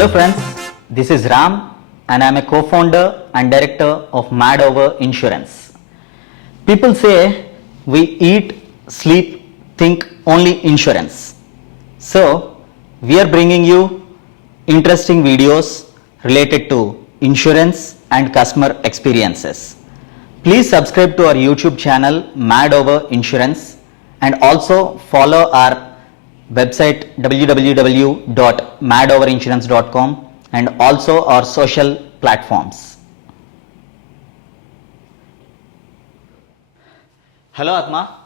Hello friends, this is Ram and I am a co-founder and director of MadOverInsurance. People say we eat, sleep, think only insurance. So we are bringing you interesting videos related to insurance and customer experiences. Please subscribe to our YouTube channel MadOverInsurance and also follow our website www.madoverinsurance.com and also our social platforms. Hello Atma.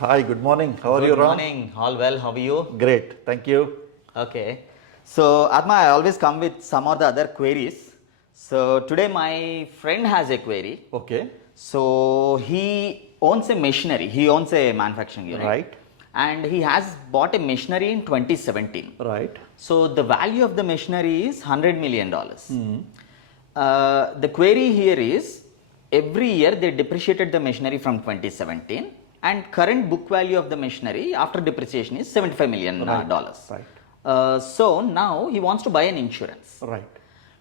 Hi, good morning. How are you, Ram? Good morning. All well. How are you? Great, thank you. Okay. So Atma, I always come with some or the other queries. So today my friend has a query. Okay. So he owns a machinery. He owns a manufacturing unit. Right. And he has bought a machinery in 2017. Right. So the value of the machinery is $100 million. The query here is, every year they depreciated the machinery from 2017 and current book value of the machinery after depreciation is $75 million. Right. So now he wants to buy an insurance. Right.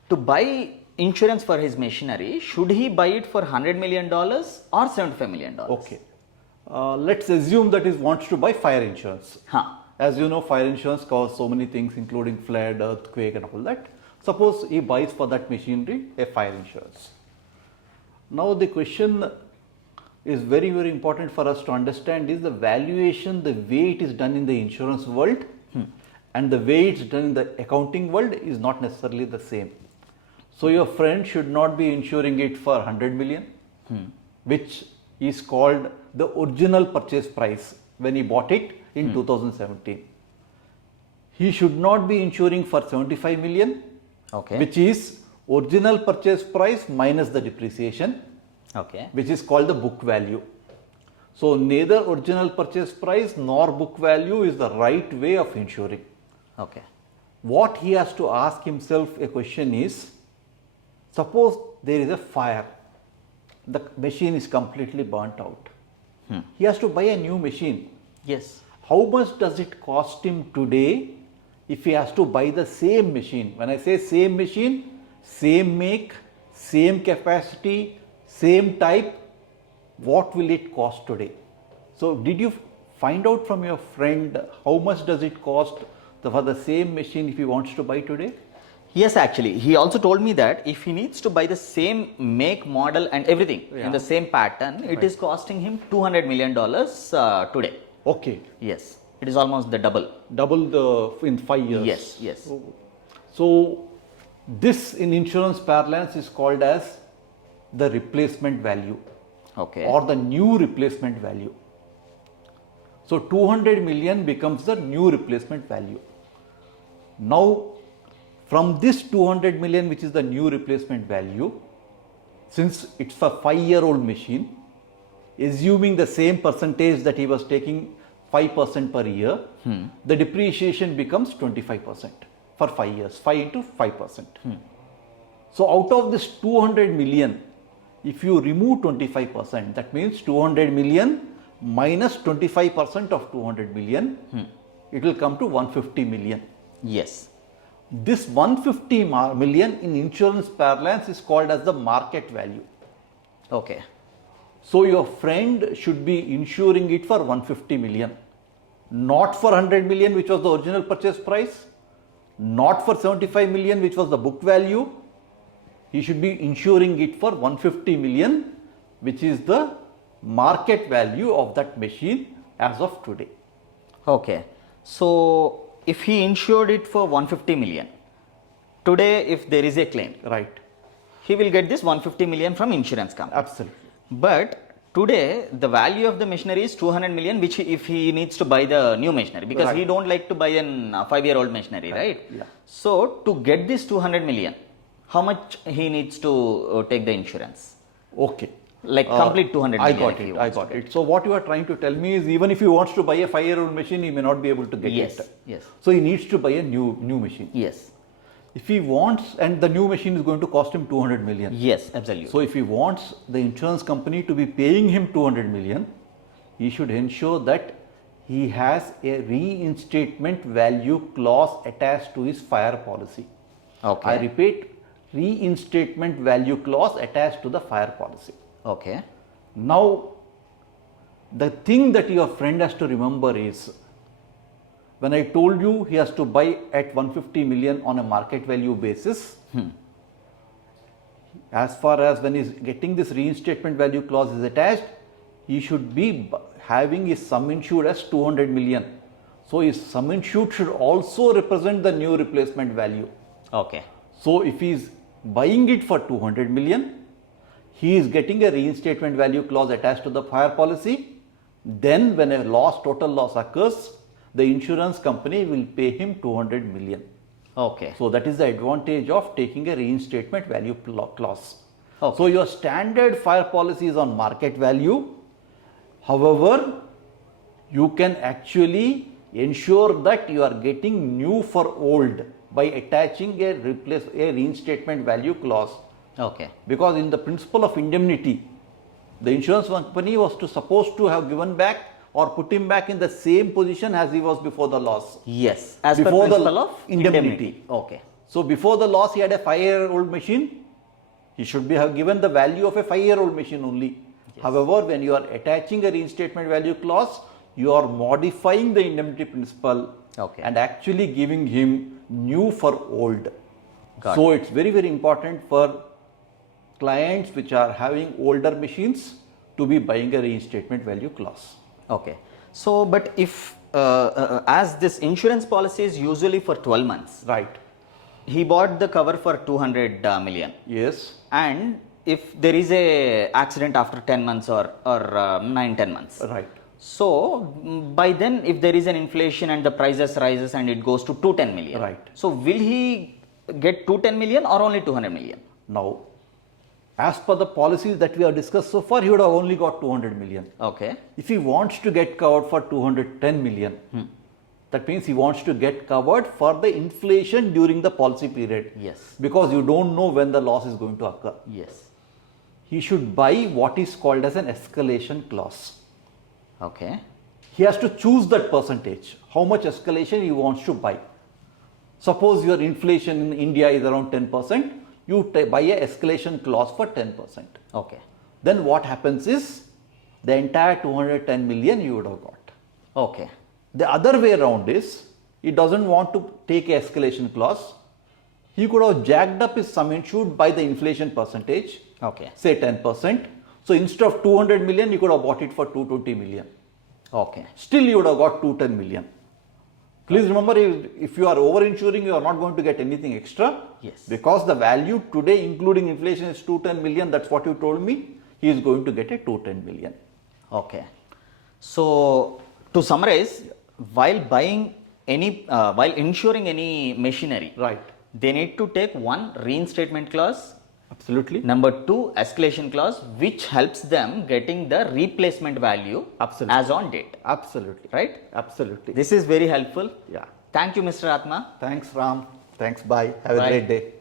To buy insurance for his machinery, should he buy it for $100 million or $75 million? Okay. Let's assume that he wants to buy fire insurance. As you know, fire insurance covers so many things, including flood, earthquake, and all that. Suppose he buys for that machinery a fire insurance. Now the question is very, very important for us to understand is the valuation, the way it is done in the insurance world and the way it's done in the accounting world is not necessarily the same. So your friend should not be insuring it for 100 million, which is called the original purchase price when he bought it in 2017. He should not be insuring for 75 million, which is original purchase price minus the depreciation, which is called the book value. So neither original purchase price nor book value is the right way of insuring. What he has to ask himself a question is, suppose there is a fire, the machine is completely burnt out. He has to buy a new machine. Yes. How much does it cost him today if he has to buy the same machine? When I say same machine, same make, same capacity, same type, what will it cost today? So did you find out from your friend how much does it cost for the same machine if he wants to buy today? Yes, actually, he also told me that if he needs to buy the same make, model and everything in the same pattern, it is costing him $200 million today. Okay. Yes, it is almost the double. Double in 5 years. Yes, yes. So this in insurance parlance is called as the replacement value. Or the new replacement value. So 200 million becomes the new replacement value. Now from this 200 million, which is the new replacement value, since it's a 5-year-old machine, assuming the same percentage that he was taking 5% per year, the depreciation becomes 25% for 5 years, 5 into 5%. So out of this 200 million, if you remove 25%, that means 200 million minus 25% of 200 million, it will come to 150 million. Yes. This 150 million in insurance parlance is called as the market value. So your friend should be insuring it for 150 million, not for 100 million, which was the original purchase price, not for 75 million, which was the book value. He should be insuring it for 150 million, which is the market value of that machine as of today. So if he insured it for 150 million, today if there is a claim, he will get this 150 million from insurance company. Absolutely. But today the value of the machinery is 200 million, which if he needs to buy the new machinery, because he don't like to buy an 5-year-old machinery, right? So to get this 200 million, how much he needs to take the insurance? Like complete 200 million. I got it. So what you are trying to tell me is, even if he wants to buy a 5-year-old machine, he may not be able to get it. Yes. So he needs to buy a new machine. Yes. If he wants, and the new machine is going to cost him 200 million. Yes, absolutely. So if he wants the insurance company to be paying him 200 million, he should ensure that he has a reinstatement value clause attached to his fire policy. Okay. I repeat, reinstatement value clause attached to the fire policy. Okay. Now, the thing that your friend has to remember is, when I told you he has to buy at 150 million on a market value basis, as far as when he's getting this reinstatement value clause is attached, he should be having his sum insured as 200 million. So his sum insured should also represent the new replacement value. Okay. So if he is buying it for 200 million, he is getting a reinstatement value clause attached to the fire policy. Then when a total loss occurs, the insurance company will pay him 200 million. Okay. So that is the advantage of taking a reinstatement value clause. Okay. So your standard fire policy is on market value. However, you can actually ensure that you are getting new for old by attaching a reinstatement value clause. Okay. Because in the principle of indemnity, the insurance company was supposed to have given back or put him back in the same position as he was before the loss. Yes. As Before per the principle of indemnity. Okay. So before the loss, he had a 5-year-old machine. He should have given the value of a 5-year-old machine only. Yes. However, when you are attaching a reinstatement value clause, you are modifying the indemnity principle Okay. and actually giving him new for old. Got So it's very, very important for clients which are having older machines to be buying a reinstatement value clause. Okay. So, but if as this insurance policy is usually for 12 months, Right. he bought the cover for 200 million, Yes. and if there is a accident after 10 months or 9-10 months, Right. so by then if there is an inflation and the prices rises and it goes to 210 million, Right. so will he get 210 million or only 200 million? Now, as per the policies that we have discussed so far, he would have only got 200 million. Okay. If he wants to get covered for 210 million, that means he wants to get covered for the inflation during the policy period. Yes. Because you don't know when the loss is going to occur. Yes. He should buy what is called as an escalation clause. Okay. He has to choose that percentage, how much escalation he wants to buy. Suppose your inflation in India is around 10%, you buy a escalation clause for 10%. Okay. Then what happens is, the entire 210 million you would have got. Okay. The other way around is, he doesn't want to take a escalation clause. He could have jacked up his sum insured by the inflation percentage, Okay. say 10%. So instead of 200 million, you could have bought it for 220 million. Okay. Still you would have got 210 million. Please remember, if you are over-insuring, you are not going to get anything extra. Yes. Because the value today, including inflation, is 210 million. That's what you told me. He is going to get a 210 million. Okay. So, to summarize, while buying any, while insuring any machinery, Right. they need to take one reinstatement clause, Absolutely. number 2 escalation clause, which helps them getting the replacement value Absolutely. as on date. Absolutely. Right? Absolutely. This is very helpful. Yeah. Thank you, Mr. Atma. Thanks, Ram. Thanks. Bye. Have a Bye. great day.